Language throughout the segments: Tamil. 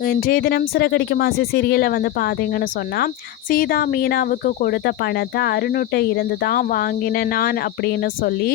இன்றைய தினம் சிறகடிக்கும் ஆசை சீரியலில் வந்து பார்த்தீங்கன்னு சொன்னால் சீதா மீனாவுக்கு கொடுத்த பணத்தை அருணுட்ட இருந்து தான் வாங்கினேன் நான் அப்படின்னு சொல்லி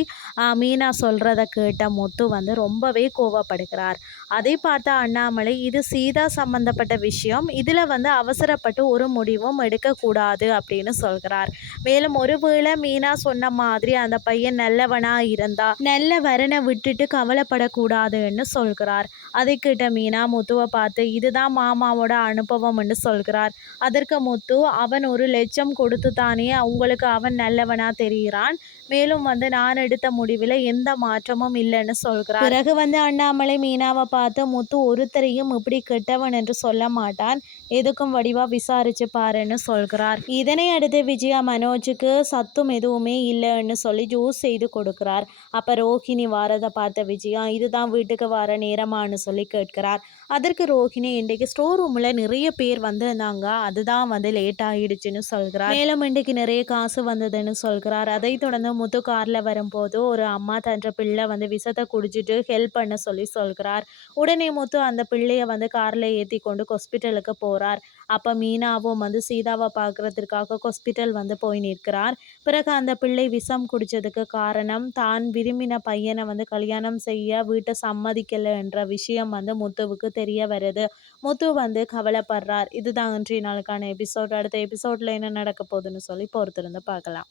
மீனா சொல்கிறத கேட்ட முத்து வந்து ரொம்பவே கோவப்படுகிறார். அதை பார்த்த அண்ணாமலை இது சீதா சம்மந்தப்பட்ட விஷயம். இதில் வந்து அவசரப்பட்டு ஒரு முடிவும் எடுக்கக்கூடாது அப்படின்னு சொல்கிறார். மேலும் ஒருவேளை மீனா சொன்ன மாதிரி அந்த பையன் நல்லவனாக இருந்தா நல்ல வரனை விட்டுட்டு கவலைப்படக்கூடாதுன்னு சொல்கிறார். அதை கிட்ட மீனா முத்துவை பார்த்து இதுதான் மாமாவோட அனுபவம் என்று சொல்கிறார். அதற்கு முத்து அவன் ஒரு லட்சம் கொடுத்து தானே உங்களுக்கு அவன் நல்லவனா தெரிகிறான். மேலும் வந்து நான் எடுத்த முடிவில் எந்த மாற்றமும் இல்லைன்னு சொல்கிறார். பிறகு வந்து அண்ணாமலை மீனாவை பார்த்த முத்து ஒருத்தரையும் இப்படி கெட்டவன் என்று சொல்ல மாட்டான். எதுக்கும் வடிவா விசாரிச்சு பாருன்னு சொல்கிறார். இதனை அடுத்து விஜயா மனோஜுக்கு சத்தும் எதுவுமே இல்லைன்னு சொல்லி ஜூஸ் செய்து கொடுக்கிறார். அப்ப ரோஹிணி வாரதை பார்த்த விஜயா இதுதான் வீட்டுக்கு வர நேரமானு சொல்லி கேட்கிறார். அதற்கு ரோஹிணி இன்றைக்கு ஸ்டோர் ரூமில் நிறைய பேர் வந்திருந்தாங்க. அதுதான் வந்து லேட் ஆகிடுச்சுன்னு சொல்கிறார். மேலும் இன்றைக்கு நிறைய காசு வந்ததுன்னு சொல்கிறார். அதை தொடர்ந்து முத்து காரில் வரும்போது ஒரு அம்மா தன்ற பிள்ளை வந்து விஷத்தை குடிச்சிட்டு ஹெல்ப் பண்ண சொல்லி சொல்கிறார். உடனே முத்து அந்த பிள்ளையை வந்து காரில் ஏற்றி கொண்டு ஹாஸ்பிட்டலுக்கு போகிறார் அப்போ மீனாவும் வந்து சீதாவை பார்க்குறதுக்காக ஹாஸ்பிட்டல் வந்து போய் நிற்கிறார். பிறகு அந்த பிள்ளை விஷம் குடித்ததுக்கு காரணம் தான் விரும்பின பையனை வந்து கல்யாணம் செய்ய வீட்டை சம்மதிக்கலை என்ற விஷயம் வந்து முத்துவுக்கு தெரிய வருது. முத்து வந்து கவலைப்படுறார். இதுதான் இன்றைய நாளுக்கான எபிசோட் அடுத்த எபிசோடில் என்ன நடக்க போகுதுன்னு சொல்லி பொறுத்திருந்து பார்க்கலாம்.